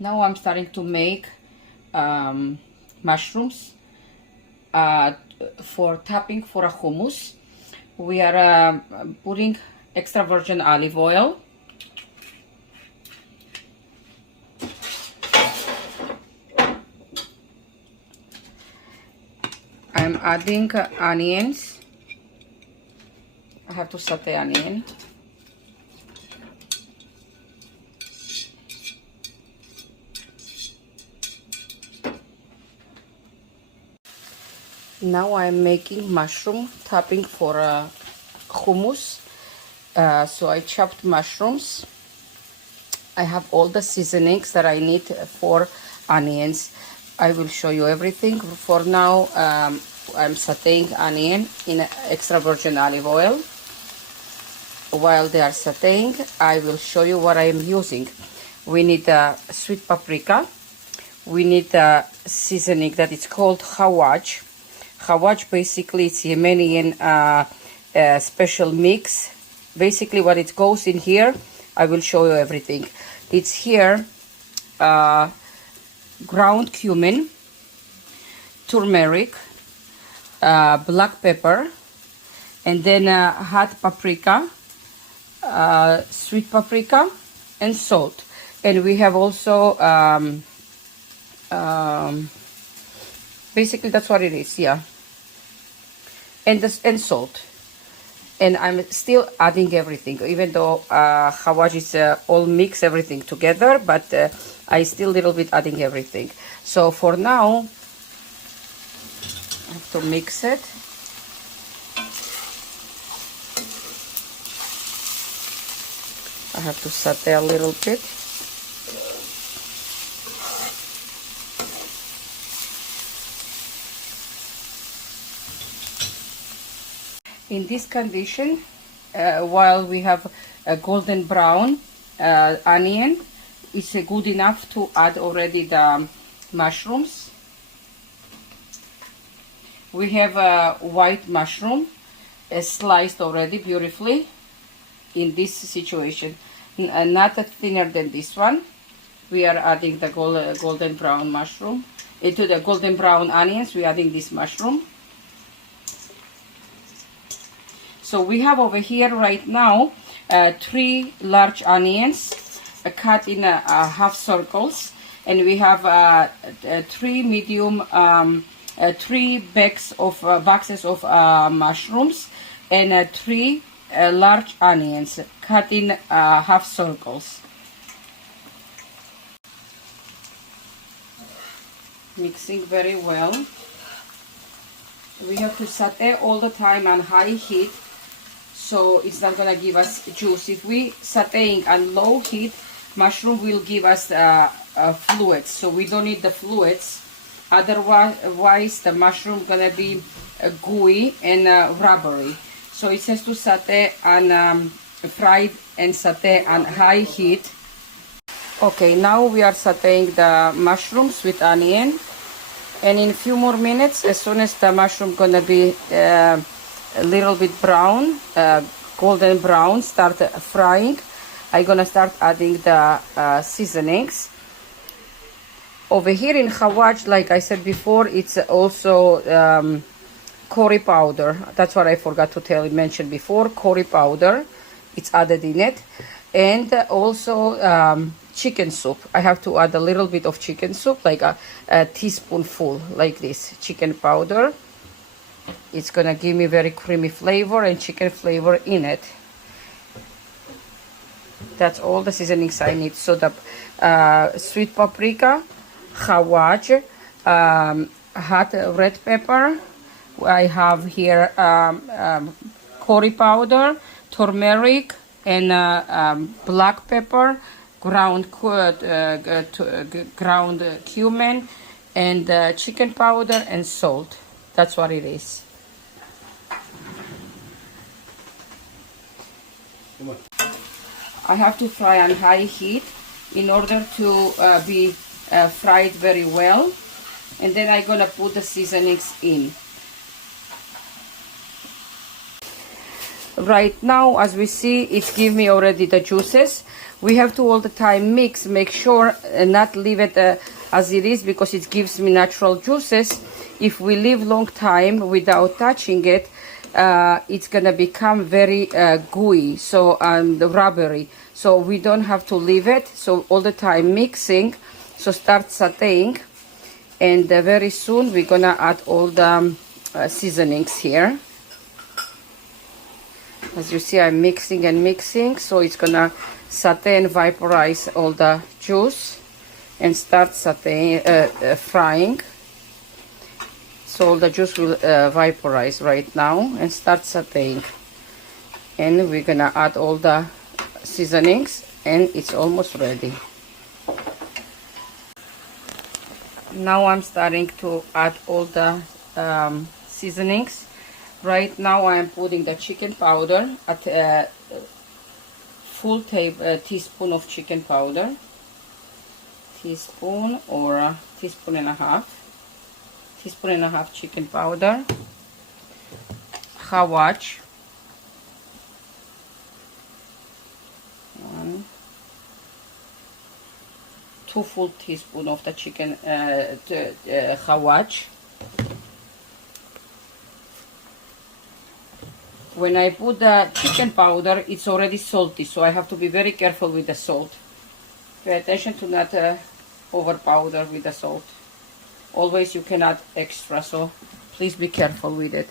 Now I'm starting to make mushrooms for topping for a hummus. We are putting extra virgin olive oil. I'm adding onions. I have to saute onion. Now I'm making mushroom topping for hummus. So I chopped mushrooms. I have all the seasonings that I need for onions. I will show you everything. For now, I'm sauteing onion in extra virgin olive oil. While they are sauteing, I will show you what I am using. We need sweet paprika. We need a seasoning that is called hawaj. Hawaj basically it's Yemenian special mix. Basically what it goes in here, I will show you everything. It's here ground cumin, turmeric, black pepper, and then hot paprika, sweet paprika, and salt. And we have also basically that's what it is, yeah. And salt. And I'm still adding everything, even though hawaj is all mix everything together, but I still little bit adding everything. So for now, I have to mix it. I have to saute a little bit. In this condition, while we have a golden brown onion, it's good enough to add already the mushrooms. We have a white mushroom sliced already beautifully in this situation. Not thinner than this one. We are adding the golden brown mushroom. Into the golden brown onions, we're adding this mushroom. So we have over here right now 3 large onions cut in half circles, and we have 3 medium, 3 boxes of mushrooms, and 3 large onions cut in half circles. Mixing very well. We have to saute all the time on high heat, so it's not gonna give us juice. If we sauteing on low heat, mushroom will give us fluids, so we don't need the fluids. Otherwise, the mushroom gonna be gooey and rubbery. So it says to saute on fried and saute on high heat. Okay, now we are sauteing the mushrooms with onion, and in a few more minutes, as soon as the mushroom gonna be a little bit brown, golden brown, start frying, I'm gonna start adding the seasonings. Over here in hawaj, like I said before, it's also curry powder. That's what I forgot to mention before. Curry powder, it's added in it, and also chicken soup. I have to add a little bit of chicken soup, like a teaspoonful, like this chicken powder. It's gonna give me very creamy flavor and chicken flavor in it. That's all the seasonings I need. So the sweet paprika, hawaj, hot red pepper. I have here curry powder, turmeric, and black pepper, ground cumin, and chicken powder and salt. That's what it is. I have to fry on high heat in order to be fried very well, and then I'm gonna put the seasonings in. Right now, as we see, it's give me already the juices. We have to all the time mix, make sure not leave it as it is, because it gives me natural juices. If we leave long time without touching it, it's gonna become very gooey, so and rubbery. So we don't have to leave it. So all the time mixing. So start sautéing, and very soon we're gonna add all the seasonings here. As you see, I'm mixing and mixing, so it's gonna saute and vaporize all the juice and start sauteing, frying. So all the juice will vaporize right now and start sauteing. And we're gonna add all the seasonings, and it's almost ready. Now I'm starting to add all the seasonings. Right now I am putting the chicken powder at a full teaspoon of chicken powder. Teaspoon or a teaspoon and a half. Teaspoon and a half chicken powder. Hawaj. 2 full teaspoon of the chicken hawaj. When I put the chicken powder, it's already salty, so I have to be very careful with the salt. Pay attention to not overpowder with the salt. Always you can add extra, so please be careful with it.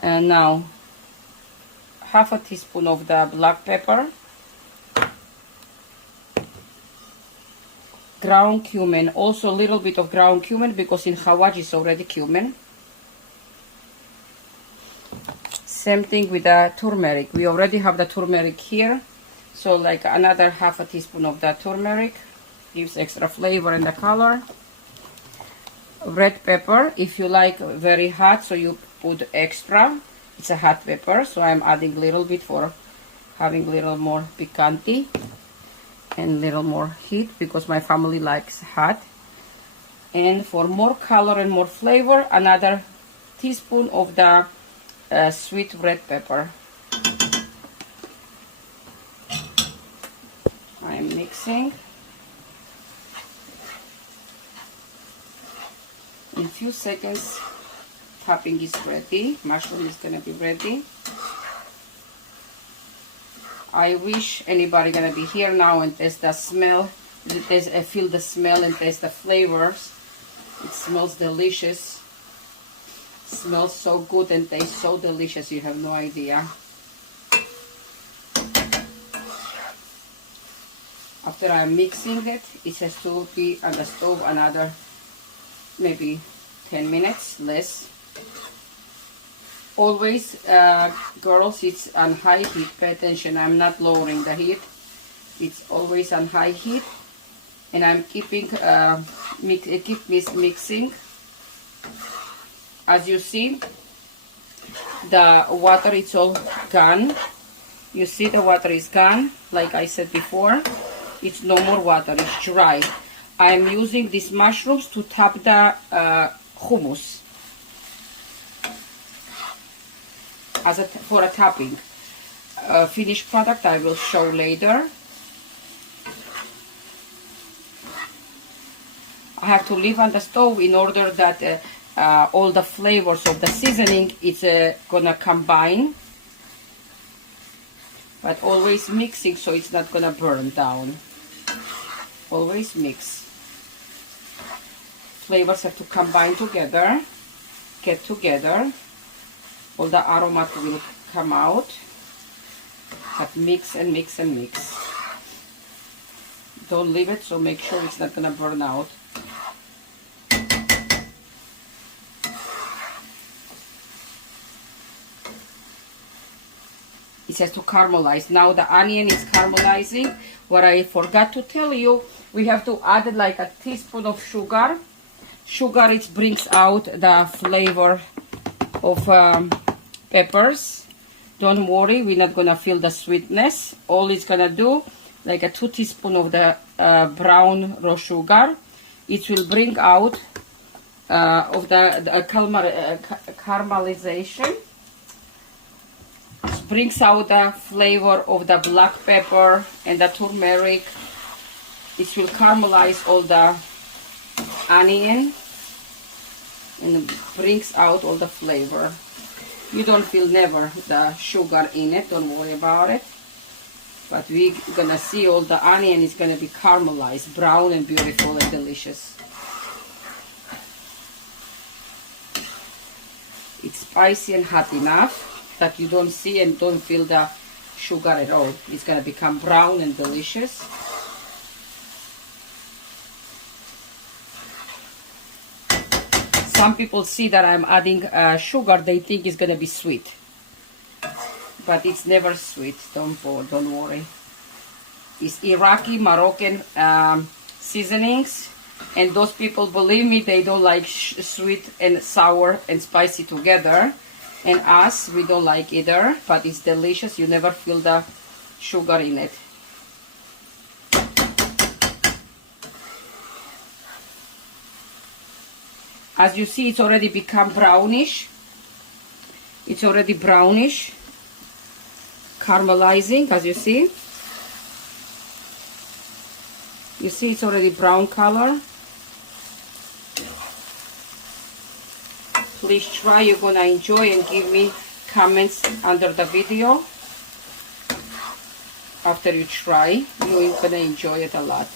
And now, half a teaspoon of the black pepper. Ground cumin, also a little bit of ground cumin, because in hawaj is already cumin. Same thing with the turmeric. We already have the turmeric here, so like another half a teaspoon of the turmeric gives extra flavor and the color. Red pepper, if you like very hot, so you put extra. It's a hot pepper, so I'm adding a little bit for having a little more picante and little more heat, because my family likes hot. And for more color and more flavor, another teaspoon of the sweet red pepper. I'm mixing. In a few seconds, topping is ready. Mushroom is gonna be ready. I wish anybody gonna be here now and taste the smell, feel the smell and taste the flavors. It smells delicious. Smells so good and tastes so delicious, you have no idea. After I'm mixing it, it has to be on the stove another maybe 10 minutes, less. Always, girls, it's on high heat. Pay attention, I'm not lowering the heat. It's always on high heat. And I'm keeping, mixing. As you see, the water is all gone. You see the water is gone, like I said before. It's no more water, it's dry. I'm using these mushrooms to top the hummus for a topping. Finished product I will show later. I have to leave on the stove in order that all the flavors of the seasoning is gonna combine, but always mixing so it's not gonna burn down. Always mix. Flavors have to combine together, get together. All the aroma will come out. But mix and mix and mix. Don't leave it, so make sure it's not gonna burn out. It has to caramelize. Now the onion is caramelizing. What I forgot to tell you, we have to add like a teaspoon of sugar. Sugar, it brings out the flavor of peppers. Don't worry, we're not gonna feel the sweetness. All it's gonna do, like a 2 teaspoons of the brown raw sugar. It will bring out of the caramelization. brings out the flavor of the black pepper and the turmeric. It will caramelize all the onion and brings out all the flavor. You don't feel never the sugar in it, don't worry about it. But we're gonna see all the onion is gonna be caramelized, brown and beautiful and delicious. It's spicy and hot enough that you don't see and don't feel the sugar at all. It's gonna become brown and delicious. Some people see that I'm adding sugar, they think it's gonna be sweet. But it's never sweet, don't worry. It's Iraqi, Moroccan seasonings. And those people, believe me, they don't like sweet and sour and spicy together. And us, we don't like either, but it's delicious. You never feel the sugar in it. As you see, it's already become brownish. It's already brownish, caramelizing, as you see. You see, it's already brown color. Please try, you're gonna enjoy, and give me comments under the video after you try. You're gonna enjoy it a lot.